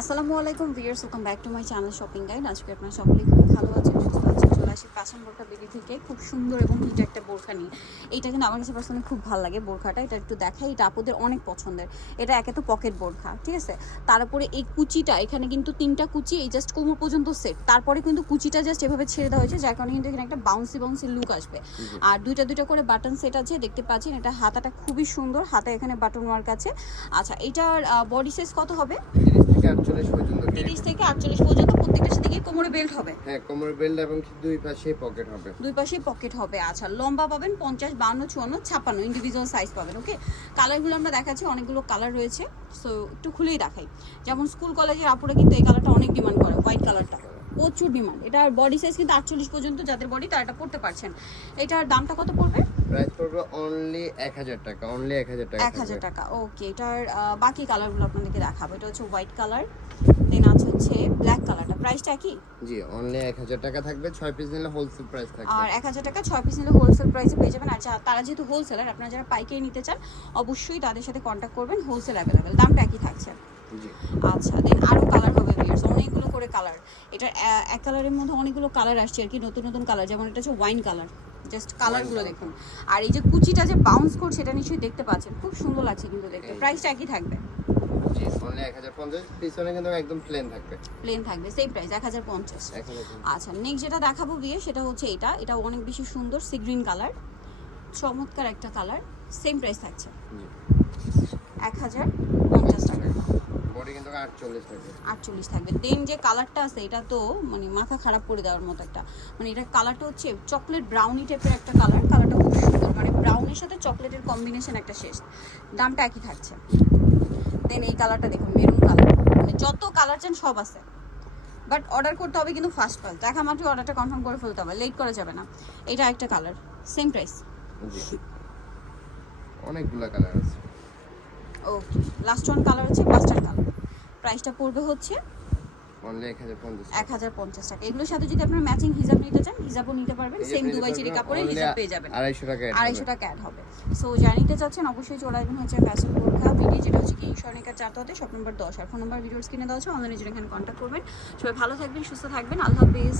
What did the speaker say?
আসসালামু আলাইকুম viewers welcome back to my channel shopping guide আজকে আপনার সকলেই খুব ভালো আছেন সুস্থ আছেন। চলে আসি পাশান বোরখা বেবি থেকে। খুব সুন্দর এবং হিট একটা বোরখা নিয়ে। এইটা কিন্তু আমার কাছে পার্সোনালি খুব ভালো লাগে বোরখাটা। এটা একটু দেখাই এটা আপুদের অনেক পছন্দের। এটা একে তো পকেট বোরখা ঠিক আছে? তারপরে এই কুচিটা এখানে কিন্তু তিনটা কুচি এই জাস্ট কোমর পর্যন্ত সেট তারপরে কিন্তু কুচিটা জাস্ট এভাবে ছেড়ে দেওয়া হয়েছে যার কারণে কিন্তু এখানে একটা বাউন্সি বাউন্সি লুক আসবে। আর দুইটা দুইটা করে বাটন সেট আছে দেখতে পাচ্ছেন এটা হাতাটা খুবই সুন্দর। হাতে এখানে বাটন ওয়ার্ক আছে। আচ্ছা এটার বডি সাইজ কত হবে? থেকে আটচল্লিশ পর্যন্ত তিরিশ থেকে আটচল্লিশ পর্যন্ত প্রত্যেকটার সাথে কোমরে বেল্ট হবে? হ্যাঁ কোমর বেল্ট এবং দুই পাশে পকেট হবে। দুই পাশে পকেট হবে আচ্ছা। লম্বা পাবেন পঞ্চাশ বান্ন চুয়ান্ন ছাপ্পান্ন ইন্ডিভিজুয়াল সাইজ পাবেন ওকে কালারগুলো আমরা দেখাচ্ছি অনেকগুলো কালার রয়েছে সো একটু খুলেই দেখাই। যেমন স্কুল কলেজের আপুরা কিন্তু এই কালারটা অনেক ডিমান্ড করে হোয়াইট কালারটা প্রচুর ডিমান্ড এটার বডি সাইজ কিন্তু আটচল্লিশ পর্যন্ত যাদের বডি তারা এটা পড়তে পারছেন। এটার দামটা কত পড়বে? প্রাইস পড়বে অনলি এক হাজার টাকা অনলি এক হাজার টাকা এক হাজার টাকা ওকে এটার বাকি কালারগুলো আপনাদেরকে দেখাবো। এটা হচ্ছে হোয়াইট কালার দেন আছে হচ্ছে ব্ল্যাক কালারটা প্রাইসটা কি? জি অনলি এক হাজার টাকা থাকবে ছয় পিস নিলে হোলসেল প্রাইস থাকবে। আর এক হাজার টাকা ছয় পিস নিলে হোলসেল প্রাইসে পেয়ে যাবেন। আর তারা যেহেতু হোলসেলার আপনারা যারা পাইকারি নিতে চান অবশ্যই তাদের সাথে কন্ট্যাক্ট করবেন হোলসেল অ্যাভেলেবেল দামটা একই থাকছে। জি। আচ্ছা দেন আরও কালার হবে ভিয়ার্স অনেকগুলো করে কালার এটা এক কালারের মধ্যে অনেকগুলো কালার আসছে আর কি নতুন নতুন কালার যেমন এটা হচ্ছে ওয়াইন কালার জাস্ট কালারগুলো দেখুন। আর এই যে কুচিটা যে বাউন্স করছে এটা নিশ্চয়ই দেখতে পাচ্ছেন। খুব সুন্দর লাগছে কিন্তু দেখতে। প্রাইসটা একই থাকবে। প্লেন থাকবে। প্লেন থাকবে। সেই প্রাইস এক হাজার পঞ্চাশ। আচ্ছা নেক্সট যেটা দেখাবো বিয়ে সেটা হচ্ছে এটা। এটা অনেক বেশি সুন্দর সি গ্রিন কালার চমৎকার একটা কালার সেম প্রাইস থাকছে। এক হাজার পঞ্চাশ টাকা। বডি কিন্তু থাকবে। দেন যে কালারটা আছে এটা তো মানে মাথা খারাপ করে দেওয়ার মতো একটা। মানে এটা কালারটা হচ্ছে চকলেট ব্রাউনি টাইপের একটা কালার কালারটা খুব সুন্দর। মানে ব্রাউনের সাথে চকলেটের কম্বিনেশন একটা শেষ। দামটা একই থাকছে দেন এই কালারটা দেখুন মেরুন কালার মানে যত কালার চান সব আছে। বাট অর্ডার করতে হবে কিন্তু ফার্স্ট দেখা অর্ডারটা কনফার্ম করে ফেলতে হবে। লেট করা যাবে না। এটা একটা কালার সেম প্রাইস অনেকগুলা কালার আছে। ওকে লাস্ট ওয়ান কালার হচ্ছে মাস্টার্ড কালার প্রাইসটা পড়বে হচ্ছে এক হাজার পঞ্চাশ টাকা। এগুলোর সাথে যদি আপনার ম্যাচিং হিজাব নিতে চান হিজাবও নিতে পারবেন। সেম দুবাই চিরি কাপড়ে হিজাব পেয়ে যাবেন। আড়াইশো টাকা আড়াইশো। টাকা অ্যাড হবে। সো যা নিতে চাচ্ছেন অবশ্যই চলে আসবেন হচ্ছে ফ্যাশন বোরখা ভিডি যেটা হচ্ছে কি স্বর্ণিকার চারটাতে শপ নম্বর দশ। আর ফোন নম্বর ভিডিওস কিনে দেওয়া হচ্ছে অনলাইনে যেটা এখানে কন্ট্যাক্ট করবেন। সবাই ভালো থাকবেন সুস্থ থাকবেন। আল্লাহ হাফিজ।